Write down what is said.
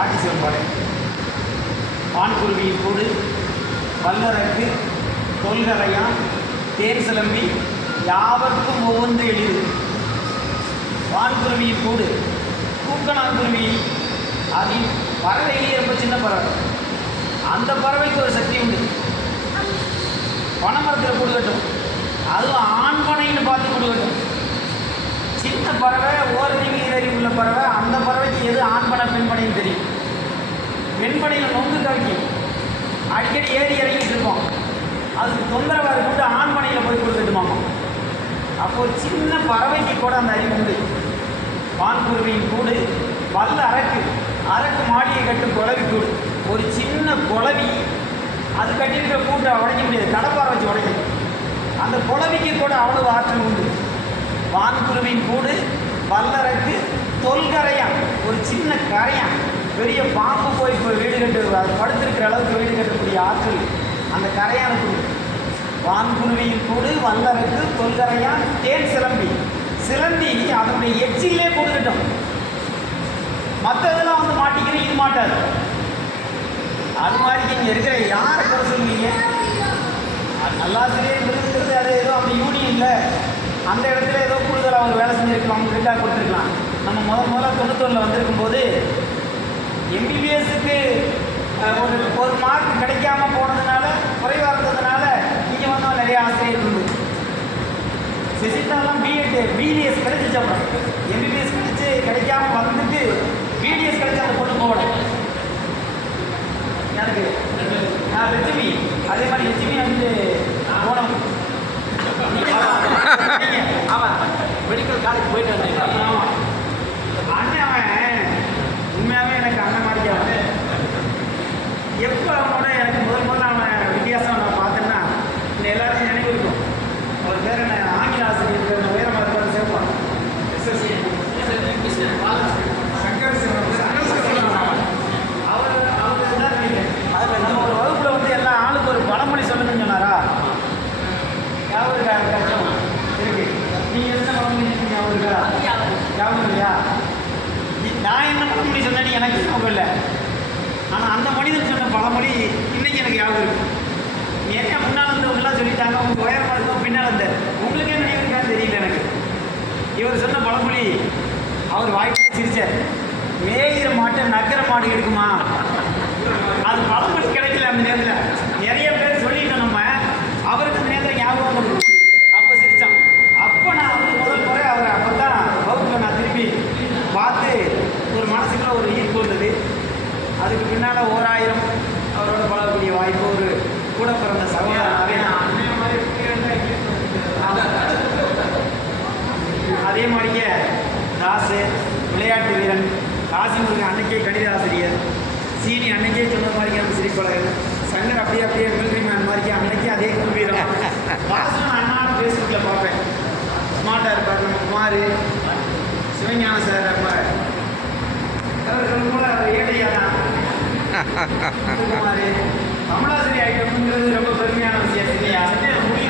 பாட்டி சிவன்பாடு வான்குருவியின் கூடு வல்லரக்கு தொல்கரையான் தேர் சிலம்பி யாவர்க்கும் ஒவ்வொன்று எளிது. வான்குருவியின் கூடு கூக்கணாங்குருவி அது பறவையிலேயே ரொம்ப சின்ன பறவை. அந்த பறவைக்கு ஒரு சக்தி உண்டு. பனைமரத்தில் கூடு கட்டும். அதுவும் ஆண்பனைன்னு பார்த்து கூடு கட்டும். சின்ன பறவை ஓரறிவு அறிவு உள்ள பறவை அந்த எது ஆண் பெண்படையும் தெரியும். பெண்படையில் நொங்கு கவிக்கும். அடிக்கடி ஏறி இறங்கிட்டு இருப்போம் அதுக்கு தொந்தரவாக இருக்கும்போது ஆண்மனையில் போய் கொடுத்துட்டுமாமா. அப்போ ஒரு சின்ன பறவைக்கு கூட அந்த அறிவு உண்டு. வான்குருவியின் கூடு வல்ல அரக்கு. அரக்கு மாடியை கட்டும் குழவி கூடு. ஒரு சின்ன குளவி அது கட்டியிருக்கிற கூட்டை உடைக்க முடியாது. கடப்பாறை வச்சு உடைக்கும் அந்த குழவிக்கு கூட அவ்வளவு ஆற்றல் உண்டு. வான்குருவின் கூடு வல்லரக்கு தொல்கரையான். ஒரு கரையான். பெரிய பாம்பு போய் இப்போ வீடு கட்டு அது படுத்திருக்கிற அளவுக்கு வீடு கட்டக்கூடிய ஆற்றல் அந்த கரையானுக்கு உண்டு வான்குருவியின் கூடு வல்லரக்கு தொல்கரையான் தேன் சிலம்பி. சிலந்தி அதனுடைய எச்சிலே கொடுத்துட்டோம் மற்றதெல்லாம் வந்து மாட்டிக்கிறேன் இது மாட்டாது. அது மாதிரி இங்கே இருக்கிற யாரை கூட சொல்லுவீங்க அது நல்லாசிரியர் அது ஏதோ அந்த யூனியனில் அந்த இடத்துல ஏதோ கூடுதலாக அவங்க வேலை செஞ்சுருக்கலாம் ரெண்டாக கொடுத்துருக்கலாம். நம்ம முதல் முதல்ல தொண்ணூத்தொன்னில் வந்திருக்கும் போது எம்பிபிஎஸ்க்கு ஒரு ஒரு மார்க் கிடைக்காம போனதுனால குறைவாக இருந்ததுனால இங்கே வந்து நிறைய ஆசிரியர் இருந்தது சிசித்தாலாம் பிஎட் பிடிஎஸ் கிடைச்சிச்சு அப்புறம். எம்பிபிஎஸ் கிடைச்சி கிடைக்காம வந்துட்டு பிடிஎஸ் கிடைச்ச அந்த பொண்ணு போகல எனக்கு நான் லட்சுமி அதே மாதிரி லட்சுமி வந்து போனோம் ஆமாம் மெடிக்கல் காலேஜ் போயிட்டு வந்தீங்க ஆமாம் அண்ணன் அவன் உண்மையாகவே எனக்கு அண்ணன் மாதிரி அவன் எப்போ அவனோட எனக்கு முதல் முதல்ல அவன் வித்தியாசம் நான் பார்த்தேன்னா இந்த எல்லாருக்கும் நினைவு இருக்கும் அவர் பேர் என்ன? ஆங்கில ஆசிரியர் என்ன? உயரமாக இருப்பார் சேர்ப்பான் எஸ்எஸ்சி. சங்கர் அவர் அவர் தான் அதில் நம்ம ஒரு வகுப்பில் வந்து எல்லா ஆளுக்கு ஒரு பழமொழி சொல்லணும்னு சொன்னாரா? இருக்கா? யாருக்காச்சும்? இருக்கு. நீங்கள் என்ன பழமொழி சொன்னீங்க ஞாபகம் இருக்கா? ஞாபகம் இல்லையா? நான் என்ன பழமொழி சொன்னேன்னு எனக்கு ஞாபகம் இல்லை. ஆனால் அந்த மனிதன் சொன்ன பழமொழி இன்னைக்கு எனக்கு ஞாபகம் இருக்கு. என்ன முன்னால் இருந்தவங்கலாம் சொல்லிட்டாங்க உங்கள் உயரமாக இருக்கும் பின்னால் இருந்த உங்களுக்கு என்ன நினைவு இருக்கான்னு தெரியல எனக்கு. இவர் சொன்ன பழமொழி அவர் வாய்ப்பு சிரிச்சார். மேயிற மாட்டை நக்கிற மாடு எடுக்குமா? அது பழமொழி கிடைக்கல அந்த நேரத்தில். நிறைய பேர் சொல்லிட்டோம் நம்ம. அவருக்கு அந்த நேரத்தில் ஞாபகம் அப்போ சிரித்தான் அப்போ நான் வந்து முதல் முறை அவரை அப்போ தான் வகுப்பில் நான் திருப்பி பார்த்து ஒரு மனசுக்குள்ள ஒரு ஈர்ப்பு வந்தது. அதுக்கு பின்னால் ஓராயிரம் அவரோட பழகக்கூடிய வாய்ப்பு கூட பிறந்த சகோதரன் மாதிரி அதே மாதிரியே தாசு விளையாட்டு வீரன் காசிமுருகன் அன்னைக்கே கணித ஆசிரியர் சீனி அன்னைக்கே சொன்ன மாதிரி அந்த சிரிப்பழகன் சங்கர் அப்படியே அப்படியே மிலிட்ரி மேன் மாதிரி அன்னைக்கே அதே கும்பீரம். வாசு நான் ஃபேஸ்புக்கில் பார்ப்பேன். ஸ்மார்ட்டாக இருப்பார். நம்ம குமார் சிவஞான சார் அப்ப அவர்கள் கூட அவர் ஏழையா தான். குமார் கமலாசிரி ஐட்டம்ங்கிறது ரொம்ப பெருமையான விஷயம் இல்லையா முடியும்